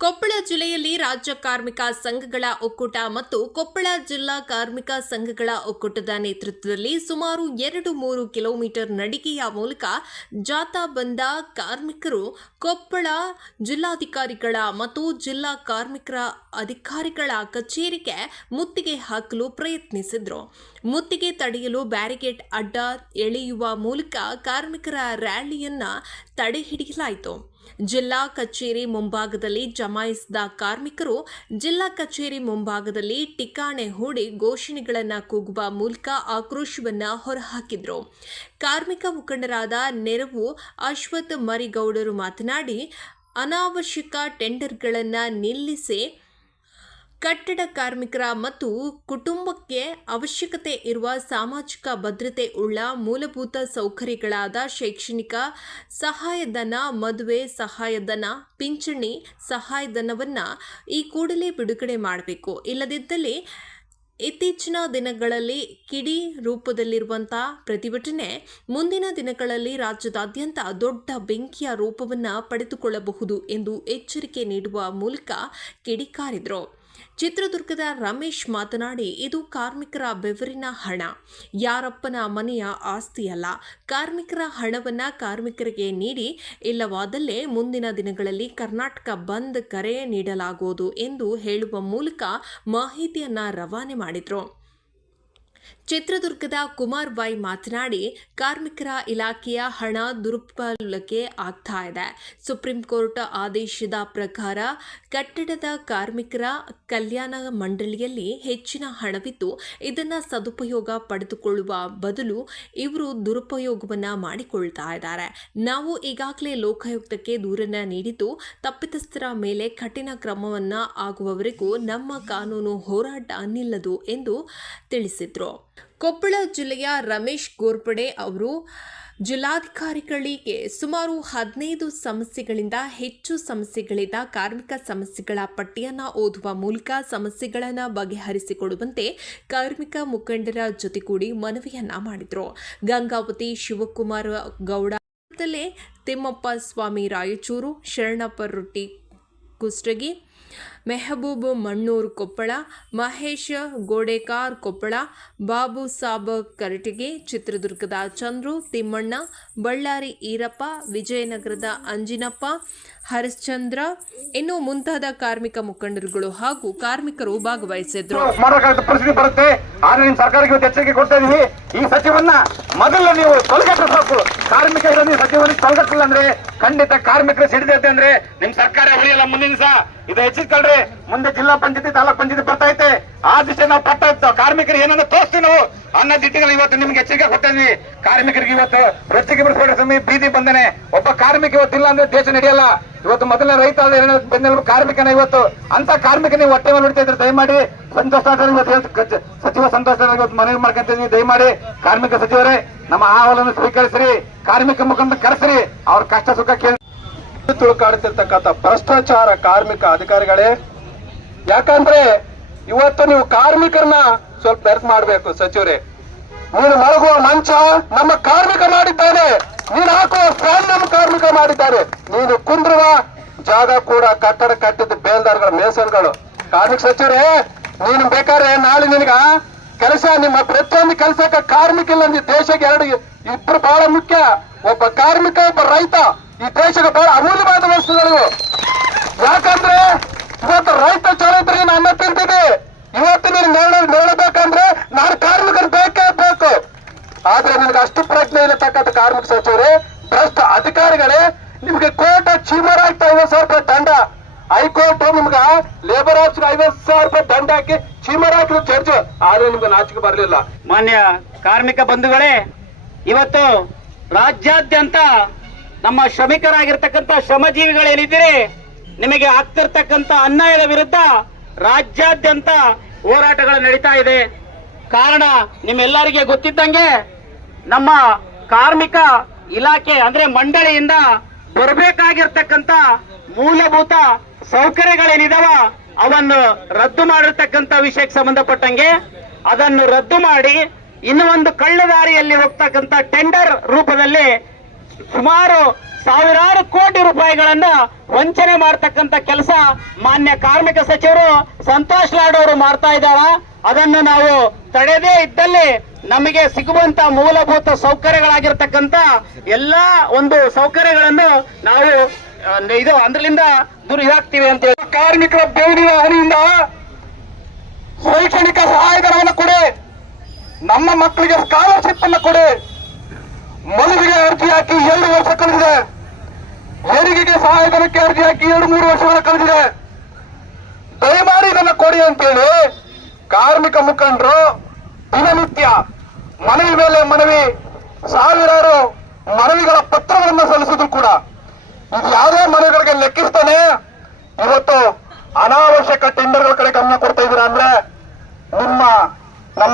ಕೊಪ್ಪಳ ಜಿಲ್ಲೆಯಲ್ಲಿ ರಾಜ್ಯ ಕಾರ್ಮಿಕ ಸಂಘಗಳ ಒಕ್ಕೂಟ ಮತ್ತು ಕೊಪ್ಪಳ ಜಿಲ್ಲಾ ಕಾರ್ಮಿಕ ಸಂಘಗಳ ಒಕ್ಕೂಟದ ನೇತೃತ್ವದಲ್ಲಿ ಸುಮಾರು ಎರಡು ಮೂರು ಕಿಲೋಮೀಟರ್ ನಡಿಗೆಯ ಮೂಲಕ ಜಾಥಾ ಬಂದ ಕಾರ್ಮಿಕರು ಕೊಪ್ಪಳ ಜಿಲ್ಲಾಧಿಕಾರಿಗಳ ಮತ್ತು ಜಿಲ್ಲಾ ಕಾರ್ಮಿಕರ ಅಧಿಕಾರಿಗಳ ಕಚೇರಿಗೆ ಮುತ್ತಿಗೆ ಹಾಕಲು ಪ್ರಯತ್ನಿಸಿದರು. ಮುತ್ತಿಗೆ ತಡೆಯಲು ಬ್ಯಾರಿಕೇಡ್ ಅಡ್ಡ ಎಳೆಯುವ ಮೂಲಕ ಕಾರ್ಮಿಕರ ರ್ಯಾಲಿಯನ್ನ ತಡೆಹಿಡಿಯಲಾಯಿತು. ಜಿಲ್ಲಾ ಕಚೇರಿ ಮುಂಭಾಗದಲ್ಲಿ ಜಮಾಯಿಸಿದ ಕಾರ್ಮಿಕರು ಜಿಲ್ಲಾ ಕಚೇರಿ ಮುಂಭಾಗದಲ್ಲಿ ಟಿಕಾಣೆ ಹೂಡಿ ಘೋಷಣೆಗಳನ್ನು ಕೂಗುವ ಮೂಲಕ ಆಕ್ರೋಶವನ್ನು ಹೊರಹಾಕಿದ್ರು. ಕಾರ್ಮಿಕ ಮುಖಂಡರಾದ ನೆರವು ಅಶ್ವಥ್ ಮರಿಗೌಡರು ಮಾತನಾಡಿ, ಅನಾವಶ್ಯಕ ಟೆಂಡರ್ಗಳನ್ನು ನಿಲ್ಲಿಸಿ ಕಟ್ಟಡ ಕಾರ್ಮಿಕರ ಮತ್ತು ಕುಟುಂಬಕ್ಕೆ ಅವಶ್ಯಕತೆ ಇರುವ ಸಾಮಾಜಿಕ ಭದ್ರತೆ ಉಳ್ಳ ಮೂಲಭೂತ ಸೌಕರ್ಯಗಳಾದ ಶೈಕ್ಷಣಿಕ ಸಹಾಯಧನ, ಮದುವೆ ಸಹಾಯಧನ, ಪಿಂಚಣಿ ಸಹಾಯಧನವನ್ನು ಈ ಕೂಡಲೇ ಬಿಡುಗಡೆ ಮಾಡಬೇಕು. ಇಲ್ಲದಿದ್ದಲ್ಲಿ ಇತ್ತೀಚಿನ ದಿನಗಳಲ್ಲಿ ಕಿಡಿ ರೂಪದಲ್ಲಿರುವಂಥ ಪ್ರತಿಭಟನೆ ಮುಂದಿನ ದಿನಗಳಲ್ಲಿ ರಾಜ್ಯದಾದ್ಯಂತ ದೊಡ್ಡ ಬೆಂಕಿಯ ರೂಪವನ್ನು ಪಡೆದುಕೊಳ್ಳಬಹುದು ಎಂದು ಎಚ್ಚರಿಕೆ ನೀಡುವ ಮೂಲಕ ಕಿಡಿಕಾರಿದರು. ಚಿತ್ರದುರ್ಗದ ರಮೇಶ್ ಮಾತನಾಡಿ, ಇದು ಕಾರ್ಮಿಕರ ಬೆವರಿನ ಹಣ. ಯಾರಪ್ಪನ ಮನೆಯ ಆಸ್ತಿಯಲ್ಲ ಕಾರ್ಮಿಕರ ಹಣವನ್ನು ಕಾರ್ಮಿಕರಿಗೆ ನೀಡಿ, ಇಲ್ಲವಾದಲ್ಲಿ ಮುಂದಿನ ದಿನಗಳಲ್ಲಿ ಕರ್ನಾಟಕ ಬಂದ್ ಕರೆ ನೀಡಲಾಗುವುದು ಎಂದು ಹೇಳುವ ಮೂಲಕ ಮಾಹಿತಿಯನ್ನು ರವಾನೆ ಮಾಡಿದರು. ಚಿತ್ರದುರ್ಗದ ಕುಮಾರ್ ಬಾಯ್ ಮಾತನಾಡಿ, ಕಾರ್ಮಿಕರ ಇಲಾಖೆಯ ಹಣ ದುರುಪಯೋಗಕ್ಕೆ ಆಗ್ತಾ ಇದೆ. ಸುಪ್ರೀಂ ಕೋರ್ಟ್ ಆದೇಶದ ಪ್ರಕಾರ, ಕಟ್ಟಡದ ಕಾರ್ಮಿಕರ ಕಲ್ಯಾಣ ಮಂಡಳಿಯಲ್ಲಿ ಹೆಚ್ಚಿನ ಹಣವಿದ್ದು, ಇದನ್ನು ಸದುಪಯೋಗ ಪಡೆದುಕೊಳ್ಳುವ ಬದಲು ಇವರು ದುರುಪಯೋಗವನ್ನು ಮಾಡಿಕೊಳ್ತಾ ಇದ್ದಾರೆ. ನಾವು ಈಗಾಗಲೇ ಲೋಕಾಯುಕ್ತಕ್ಕೆ ದೂರನ್ನು ನೀಡಿದ್ದು, ತಪ್ಪಿತಸ್ಥರ ಮೇಲೆ ಕಠಿಣ ಕ್ರಮವನ್ನು ಆಗುವವರೆಗೂ ನಮ್ಮ ಕಾನೂನು ಹೋರಾಟ ನಿಲ್ಲದು ಎಂದು ತಿಳಿಸಿದ್ರು. ಕೊಪ್ಪಳ ಜಿಲ್ಲೆಯ ರಮೇಶ್ ಗೋರ್ಪಡೆ ಅವರು ಜಿಲ್ಲಾಧಿಕಾರಿಗಳಿಗೆ ಸುಮಾರು ಹದಿನೈದು ಸಮಸ್ಯೆಗಳಿಂದ ಹೆಚ್ಚು ಸಮಸ್ಯೆಗಳಿದ್ದ ಕಾರ್ಮಿಕ ಸಮಸ್ಯೆಗಳ ಪಟ್ಟಿಯನ್ನು ಓದುವ ಮೂಲಕ ಸಮಸ್ಯೆಗಳನ್ನು ಬಗೆಹರಿಸಿಕೊಡುವಂತೆ ಕಾರ್ಮಿಕ ಮುಖಂಡರ ಜೊತೆಗೂಡಿ ಮನವಿಯನ್ನ ಮಾಡಿದರು. ಗಂಗಾವತಿ ಶಿವಕುಮಾರ ಗೌಡ ತಿಮ್ಮಪ್ಪ ಸ್ವಾಮಿ ರಾಯಚೂರು, ಶರಣಪ್ಪ ರೊಟ್ಟಿ ಕುಷ್ಟಗಿ ಮೆಹಬೂಬ್ ಮಣ್ಣೂರು ಕೊಪ್ಪಳ, ಮಹೇಶ್ ಗೋಡೆಕಾರ್ ಕೊಪ್ಪಳ, ಬಾಬು ಸಾಬ್ ಕರಟಿಗೆ ಚಿತ್ರದುರ್ಗದ ಚಂದ್ರು ತಿಮ್ಮಣ್ಣ, ಬಳ್ಳಾರಿ ಈರಪ್ಪ, ವಿಜಯನಗರದ ಅಂಜಿನಪ್ಪ ಹರಿಶ್ಚಂದ್ರ, ಇನ್ನು ಮುಂತಾದ ಕಾರ್ಮಿಕ ಮುಖಂಡರುಗಳು ಹಾಗೂ ಕಾರ್ಮಿಕರು ಭಾಗವಹಿಸಿದ್ರು. ಪರಿಸ್ಥಿತಿ ಬರುತ್ತೆ. ಆದ್ರೆ ನಿಮ್ ಸರ್ಕಾರಕ್ಕೆ ಇವತ್ತು ಎಚ್ಚರಿಕೆ ಕೊಡ್ತಾ ಇದೀವಿ ಈ ಸಚಿವನ್ನ ಮೊದಲು ನೀವು ತೊಲಗಟ್ಟಬೇಕು ಕಾರ್ಮಿಕ ಇರೋದು ಸಚಿವರಿಗೆ ಅಂದ್ರೆ ಖಂಡಿತ ಕಾರ್ಮಿಕರ ಸಿಡಿದೈತೆ ಅಂದ್ರೆ ನಿಮ್ ಸರ್ಕಾರ ಉಳಿಯಲ್ಲ ಮುಂದಿನ ದಿವಸ. ಇದು ಹೆಚ್ಚಿಸ್ಕೊಳ್ರಿ ಮುಂದೆ ಜಿಲ್ಲಾ ಪಂಚಾಯತಿ, ತಾಲೂಕ್ ಪಂಚಾಯತಿ ಬರ್ತಾ ಐತೆ. ಆ ದಿವಸ ನಾವು ಪಟ್ಟ ಇರ್ತಾವ ಕಾರ್ಮಿಕರು ಏನನ್ನ ತೋರಿಸ್ತೀವಿ ನಾವು. ಅನ್ನ ದಿಟ್ಟಿನಲ್ಲಿ ಇವತ್ತು ನಿಮ್ಗೆ ಎಚ್ಚರಿಕೆ ಕೊಡ್ತಾ ಕಾರ್ಮಿಕರಿಗೆ ಇವತ್ತು ರೊಚ್ಚಿಗೆ ಬಿಡಿಸ್ಬೇಡ ಸ್ವಾಮಿ. ಬೀದಿ ಬಂದನೆ ಒಬ್ಬ ಕಾರ್ಮಿಕ ಇವತ್ತಿಲ್ಲ ಅಂದ್ರೆ ದೇಶ ನಡೆಯಲ್ಲ. ಇವತ್ತು ಮೊದಲನೇ ರೈತ ಬೆನ್ನೆಲುಬು ಕಾರ್ಮಿಕನ ಇವತ್ತು. ಅಂತ ಕಾರ್ಮಿಕ ನೀವು ಹೊಟ್ಟೆ ಮೇಲೆ ಹೊಡಿತಾ ಇದ್ರೆ ದಯಮಾಡಿ ಸಂತೋಷ ಇವತ್ತು ಸಚಿವ ಸಂತೋಷ ಇವತ್ತು ಮನವಿ ಮಾಡ್ಕೊಂತ ಇದೀವಿ ದಯಮಾಡಿ. ಕಾರ್ಮಿಕ ಸಚಿವರೇ, ನಮ್ಮ ಆಹ್ವಾನವನ್ನು ಸ್ವೀಕರಿಸ್ರಿ. ಕಾರ್ಮಿಕ ಮುಖಂಡ ಕರೆಸ್ರಿ. ಅವ್ರ ಕಷ್ಟ ಸುಖ ಕೇಳಿ. ತುಳುಕಾಡುತ್ತಿರ್ತಕ್ಕಂಥ ಭ್ರಷ್ಟಾಚಾರ ಕಾರ್ಮಿಕ ಅಧಿಕಾರಿಗಳೇ, ಯಾಕಂದ್ರೆ ಇವತ್ತು ನೀವು ಕಾರ್ಮಿಕರನ್ನ ಸ್ವಲ್ಪ ಬೆರ್ಕ್ ಮಾಡ್ಬೇಕು ಸಚಿವರೇ. ನೀನು ಮಲಗುವ ಮಂಚ ನಮ್ಮ ಕಾರ್ಮಿಕ ಮಾಡಿದ್ದಾನೆ. ನೀನು ಹಾಕೋ ಫ್ಯಾನ್ ಕಾರ್ಮಿಕ ಮಾಡಿದ್ದಾರೆ. ನೀನು ಕುಂದ್ರುವ ಜಾಗ ಕೂಡ ಕಟ್ಟಡ ಕಟ್ಟಿದ ಬೇಲ್ದಾರ್ಗಳ ಮೇಸನ್ಗಳು ಕಾರ್ಮಿಕ ಸಚಿವರೇ, ನೀನು ಬೇಕಾದ್ರೆ ನಾಳೆ ನಿನಗ ಕೆಲಸ, ನಿಮ್ಮ ಪ್ರತಿಯೊಂದು ಕೆಲಸಕ್ಕೆ ಕಾರ್ಮಿಕ ಇಲ್ಲ ದೇಶಕ್ಕೆ ಎರಡು ಇಬ್ರು ಬಹಳ ಮುಖ್ಯ. ಒಬ್ಬ ಕಾರ್ಮಿಕ, ಒಬ್ಬ ರೈತ. ಈ ದೇಶಕ್ಕೆ ಬಹಳ ಅಮೂಲ್ಯವಾದ ವಸ್ತುಗಳು. ಯಾಕಂದ್ರೆ ಇವತ್ತು ರೈತ ಚಲೋ ಇದ್ರೆ ನೀನು ಅನ್ನ ತಿಂತೀವಿ ಇವತ್ತು ನೀನು ನೆರಳು ನೆರಳಬೇಕಂದ್ರೆ ನಾನು ಕಾರ್ಮಿಕರು ಬೇಕೇ ಬೇಕು ಆದ್ರೆ ನಿಮ್ಗೆ ಅಷ್ಟು ಪ್ರಜ್ಞೆ ಕಾರ್ಮಿಕ ಸಚಿವರೇ, ಭ್ರಷ್ಟ ಅಧಿಕಾರಿಗಳೇ, ನಿಮಗೆ ಕೋರ್ಟ್ ಚೀಮರ್ ಆಗ್ತಾ ಐವತ್ ಸಾವಿರ ರೂಪಾಯಿ ದಂಡ. ಹೈಕೋರ್ಟ್ ನಿಮ್ಗ ಲೇಬರ್ ಆಫೀಸ್ ಐವತ್ತು ಸಾವಿರ ರೂಪಾಯಿ ದಂಡ ಹಾಕಿ ಚೀಮರ್ ಹಾಕಿದ್ರು ಚರ್ಚ್ ಆದ್ರೆ ನಿಮ್ಗೆ ನಾಚಿಕೆ ಬರಲಿಲ್ಲ. ಮಾನ್ಯ ಕಾರ್ಮಿಕ ಬಂಧುಗಳೇ, ಇವತ್ತು ರಾಜ್ಯಾದ್ಯಂತ ನಮ್ಮ ಶ್ರಮಿಕರಾಗಿರ್ತಕ್ಕಂಥ ಶ್ರಮಜೀವಿಗಳೇನಿದ್ದೀರಿ, ನಿಮಗೆ ಆಗ್ತಿರ್ತಕ್ಕಂಥ ಅನ್ಯಾಯದ ವಿರುದ್ಧ ರಾಜ್ಯಾದ್ಯಂತ ಹೋರಾಟಗಳು ನಡೀತಾ ಇದೆ. ಕಾರಣ ನಿಮ್ಮೆಲ್ಲರಿಗೆ ಗೊತ್ತಿದ್ದಂಗೆ ನಮ್ಮ ಕಾರ್ಮಿಕ ಇಲಾಖೆ, ಅಂದ್ರೆ ಮಂಡಳಿಯಿಂದ ಬರಬೇಕಾಗಿರ್ತಕ್ಕಂತ ಮೂಲಭೂತ ಸೌಕರ್ಯಗಳೇನಿದಾವ, ಅವನ್ನು ರದ್ದು ಮಾಡಿರ್ತಕ್ಕಂಥ ವಿಷಯಕ್ಕೆ ಸಂಬಂಧಪಟ್ಟಂಗೆ ಅದನ್ನು ರದ್ದು ಮಾಡಿ, ಇನ್ನು ಒಂದು ಕಳ್ಳದಾರಿಯಲ್ಲಿ ಹೋಗ್ತಕ್ಕಂಥ ಟೆಂಡರ್ ರೂಪದಲ್ಲಿ ಸುಮಾರು ಸಾವಿರಾರು ಕೋಟಿ ರೂಪಾಯಿಗಳನ್ನ ವಂಚನೆ ಮಾಡ್ತಕ್ಕಂತ ಕೆಲಸ ಮಾನ್ಯ ಕಾರ್ಮಿಕ ಸಚಿವರು ಸಂತೋಷ್ ಲಾಡ್ ಅವರು ಮಾಡ್ತಾ ಇದ್ದಾರ. ಅದನ್ನು ನಾವು ತಡೆದೇ ಇದ್ದಲ್ಲಿ ನಮಗೆ ಸಿಗುವಂತ ಮೂಲಭೂತ ಸೌಕರ್ಯಗಳಾಗಿರ್ತಕ್ಕಂತ ಎಲ್ಲಾ ಒಂದು ಸೌಕರ್ಯಗಳನ್ನು ನಾವು ಇದು ಅಂದ್ರಲಿಂದ ದೂರ ಇದಾಗ್ತೀವಿ ಅಂತ ಕಾರ್ಮಿಕರ ಬೇಡಿನ ಹನಿಯಿಂದ ಶೈಕ್ಷಣಿಕ ಸಹಾಯಧನವನ್ನು ಕೊಡಿ. ನಮ್ಮ ಮಕ್ಕಳಿಗೆ ಸ್ಕಾಲರ್ಶಿಪ್ ಅನ್ನು ಕೊಡಿ. ಮದುವೆಗೆ ಅರ್ಜಿ ಹಾಕಿ ಎರಡು ವರ್ಷ ಕಳೆದಿದೆ. ಹೆರಿಗೆಗೆ ಸಹಾಯಧನಕ್ಕೆ ಅರ್ಜಿ ಹಾಕಿ ಎರಡು ಮೂರು ವರ್ಷಗಳ ಕಳೆದಿದೆ. ದಯಮಾಡಿ ಇದನ್ನ ಕೊಡಿ ಅಂತೇಳಿ ಕಾರ್ಮಿಕ ಮುಖಂಡರು